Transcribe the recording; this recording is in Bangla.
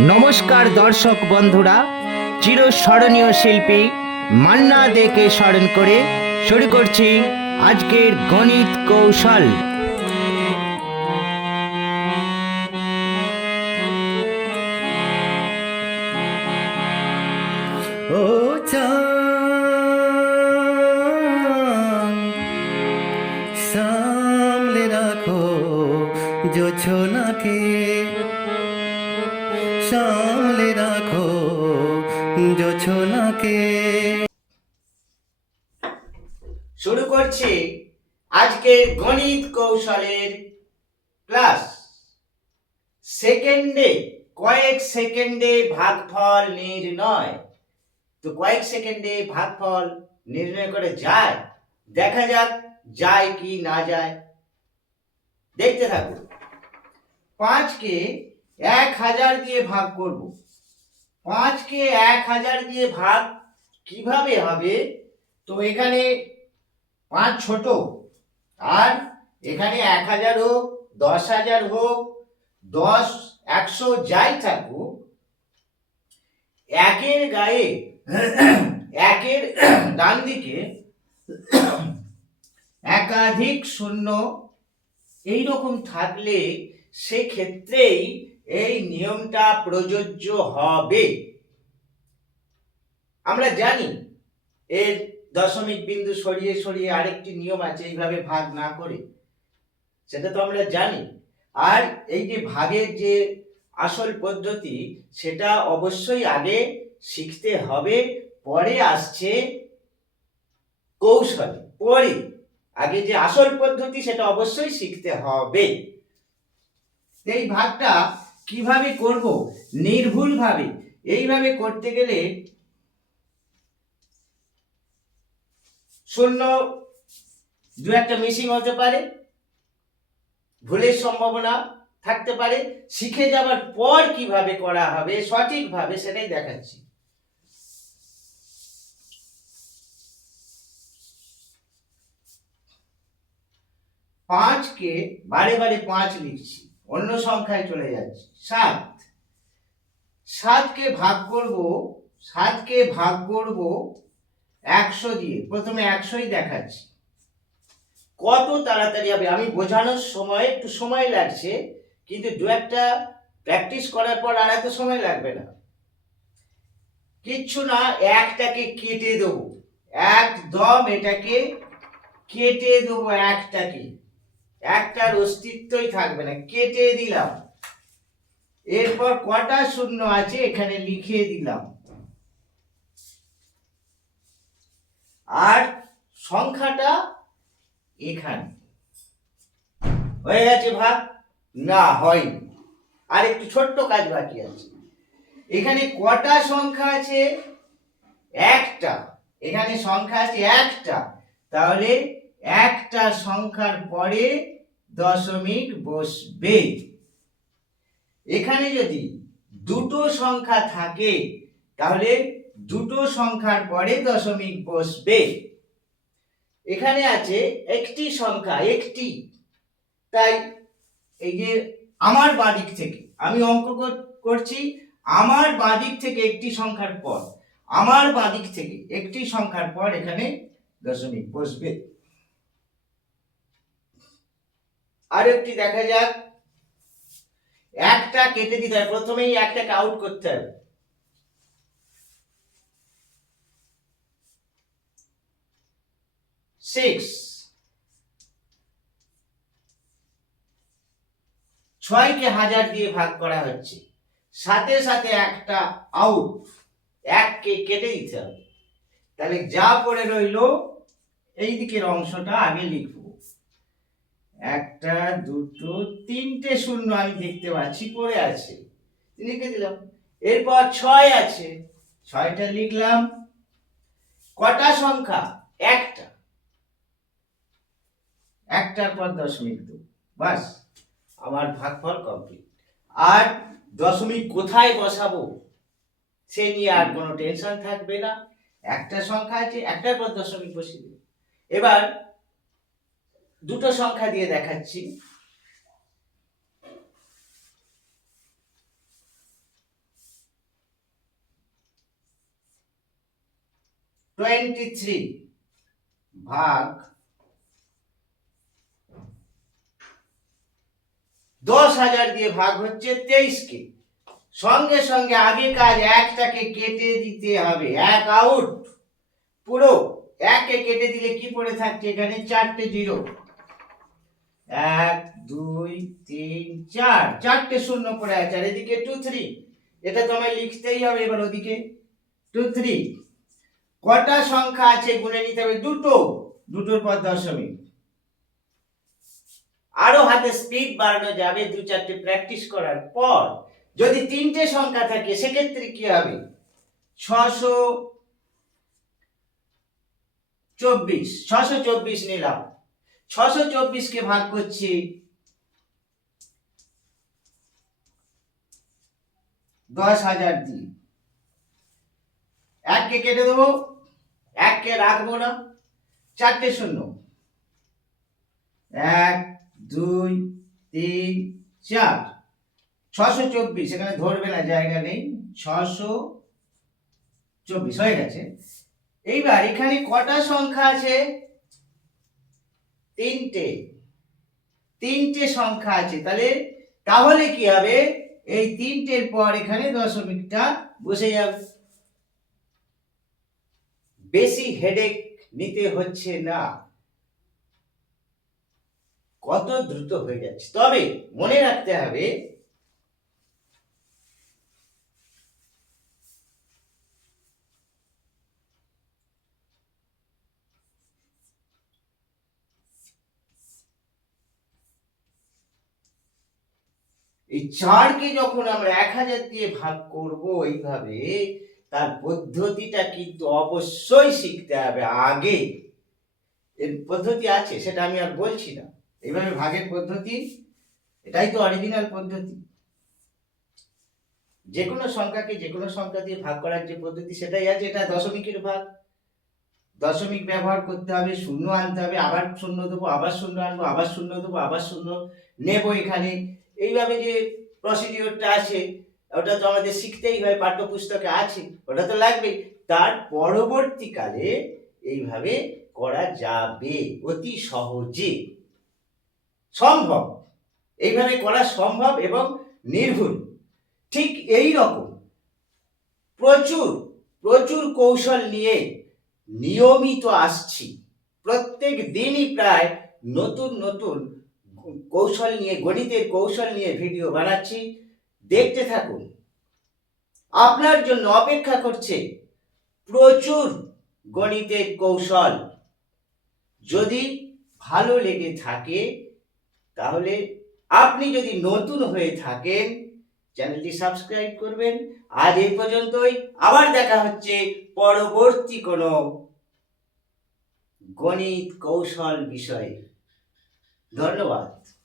নমস্কার দর্শক বন্ধুরা, চিরস্মরণীয় শিল্পী মান্না দেকে স্মরণ করে শুরু করছি আজকের গণিত কৌশল। সামলে রাখো, জোছনাকে। সামলে রাখো জোছনাকে। শুরু করছি আজকের গণিত কৌশলের ক্লাস। সেকেন্ডে, কয়েক সেকেন্ডে ভাগফল নির্ণয়। তো কয়েক সেকেন্ডে ভাগফল নির্ণয় করে যায়, দেখা যাক যায় কি না যায়। দেখতে থাকুন। পাঁচকে এক হাজার দিয়ে ভাগ করব। পাঁচকে এক হাজার দিয়ে ভাগ কীভাবে হবে? তো এখানে পাঁচ ছোট, আর এখানে এক হাজার হোক, দশ হাজার হোক, দশ, একশো যাই থাকুক, একের গায়ে, একের ডান দিকে একাধিক শূন্য এই রকম থাকলে সেক্ষেত্রেই এই নিয়মটা প্রযোজ্য হবে। আমরা জানি এর দশমিক বিন্দু সরিয়ে সরিয়ে আরেকটি নিয়ম আছে, এইভাবে ভাগ না করে। সেটা তো আমরা জানি। আর এই যে ভাগের যে আসল পদ্ধতি, সেটা অবশ্যই আগে শিখতে হবে, পরে আসছে কৌশল। পরে আগে যে আসল পদ্ধতি, সেটা অবশ্যই শিখতে হবে। এই ভাগটা কীভাবে করব? নির্ভুলভাবে। এইভাবে করতে গেলে শূন্য দু একটা মিসিং হতে পারে, ভুলের সম্ভাবনা থাকতে পারে, শিখে যাওয়ার পর কীভাবে করা হবে, সঠিকভাবে সেটাই দেখাচ্ছি। পাঁচকে বারে বারে পাঁচ লিখছি। অন্য সংখ্যায় চলে যাচ্ছি। সাত। সাতকে ভাগ করব, সাতকে ভাগ করব একশো দিয়ে। প্রথমে একশোই দেখাচ্ছি। কত তাড়াতাড়ি হবে? আমি বোঝানোর সময়, একটু সময় লাগছে, কিন্তু দু একটা প্র্যাকটিস করার পর আর এত সময় লাগবে না। কিচ্ছু না, একটাকে কেটে দেবো। একদম এটাকে কেটে দেবো, একটাকে। একটার অস্তিত্বই থাকবে না, কেটে দিলাম। এরপর কটা শূন্য আছে এখানে লিখে দিলাম। আর সংখ্যাটা এখানে। হয়ে গেছে ভাগ? না, হয়নি। আর একটু ছোট্ট কাজ বাকি আছে। এখানে কটা সংখ্যা আছে? একটা। এখানে সংখ্যা আছে একটা। তাহলে একটা সংখ্যার পরে দশমিক বসবে। এখানে যদি দুটো সংখ্যা থাকে, তাহলে দুটো সংখ্যার পরে দশমিক বসবে। এখানে আছে একটি সংখ্যা, একটি। তাই এই যে আমার বাদিক থেকে, আমি অঙ্ক করছি, আমার বাদিক থেকে একটি সংখ্যার পর, আমার বাদিক থেকে একটি সংখ্যার পর এখানে দশমিক বসবে। আর একটি দেখা যাক। একটা কেটে দিতে হবে প্রথমেই একটাকে আউট করতে হবে। সিক্স ছয়কে হাজার দিয়ে ভাগ করা হচ্ছে। সাথে সাথে একটা আউট এককে কেটে দিতে হবে। তাহলে যা পড়ে রইল এই দিকের অংশটা আগে লিখব। একটা, দুটো, তিনটে শূন্য আমি দেখতে পাচ্ছি, পড়ে আছে। লিখে দিলাম। এরপর ছয় আছে। ছয়টা লিখলাম। কটা সংখ্যা? একটা। একটার পর দশমিক দু। বাস, আমার ভাগফল কমপ্লিট আর দশমিক কোথায় বসাবো? সে নিয়ে আর কোনো টেনশন থাকবে না। একটা সংখ্যা আছে, একটার পর দশমিক বসিয়ে দেবে এবার দুটো সংখ্যা দিয়ে দেখাচ্ছি। টোয়েন্টি থ্রি ভাগ দশ হাজার দিয়ে ভাগ হচ্ছে তেইশকে। সঙ্গে সঙ্গে আগে কাজ একটাকে কেটে দিতে হবে, এক আউট পুরো একে কেটে দিলে কি পড়ে থাকছে এখানে চারটে জিরো এক, দুই, তিন, চার। চারটে শূন্য পড়ে আছে, আর এদিকে টু থ্রি এটা তোমায় লিখতেই হবে এবার ওদিকে। টু থ্রি কটা সংখ্যা আছে গুনে নিতে হবে? দুটো। দুটোর পর দশমিক। আরও হাতে স্পিড বাড়ানো যাবে, দু, চারটে প্র্যাকটিস করার পর। যদি তিনটে সংখ্যা থাকে, সেক্ষেত্রে কি হবে? ছশো চব্বিশ। ছশো চব্বিশ নিলাম। ছশো চব্বিশকে ভাগ করছি দশ হাজার দিয়ে। এককে কেটে দেবো, এককে রাখব না, চারটে শূন্য। এক, দুই, তিন, চার। ছশো চব্বিশ, এখানে ধরবে না, জায়গা নেই। ছশো চব্বিশ হয়ে গেছে। এইবার এখানে কটা সংখ্যা আছে? তিনটে তিনটে সংখ্যা আছে। তাহলে তাহলে কি হবে? এই তিনটের পর এখানে দশমিকটা বসে যাবে। বেশি হেডেক নিতে হচ্ছে না। কত দ্রুত হয়ে যাচ্ছে। তবে মনে রাখতে হবে এই চারকে যখন আমরা এক হাজার দিয়ে ভাগ করব এইভাবে, তার পদ্ধতিটা কিন্তু অবশ্যই শিখতে হবে আগে। এর পদ্ধতি আছে, সেটা আমি আর বলছি না। এইভাবে ভাগের পদ্ধতি, এটাই তো অরিজিনাল পদ্ধতি। যে কোনো সংখ্যাকে যে কোনো সংখ্যা দিয়ে ভাগ করার যে পদ্ধতি, সেটাই আছে। এটা দশমিকের ভাগ। দশমিক ব্যবহার করতে হবে, শূন্য আনতে হবে, আবার শূন্য দেবো, আবার শূন্য আনব, আবার শূন্য দেবো, আবার শূন্য নেব এখানে। এইভাবে যে প্রসিডিওরটা আছে, ওটা তো আমাদের শিখতেই হয়, পাঠ্যপুস্তকে আছে, ওটা তো লাগবেই। তার পরবর্তীকালে এইভাবে করা যাবে অতি সহজে। সম্ভব। এইভাবে করা সম্ভব এবং নির্ভুল। ঠিক এই রকম। প্রচুর প্রচুর কৌশল নিয়ে নিয়মিত আসছি। প্রত্যেক দিনই প্রায় নতুন নতুন কৌশল নিয়ে, গণিতের কৌশল নিয়ে ভিডিও বানাচ্ছি। দেখতে থাকুন। আপনার জন্য অপেক্ষা করছে প্রচুর গণিতের কৌশল। যদি ভালো লেগে থাকে, তাহলে আপনি যদি নতুন হয়ে থাকেন, চ্যানেলটি সাবস্ক্রাইব করবেন। আজ এই পর্যন্তই। আবার দেখা হচ্ছে পরবর্তী কোনো গণিত কৌশল বিষয়ে। ধন্যবাদ।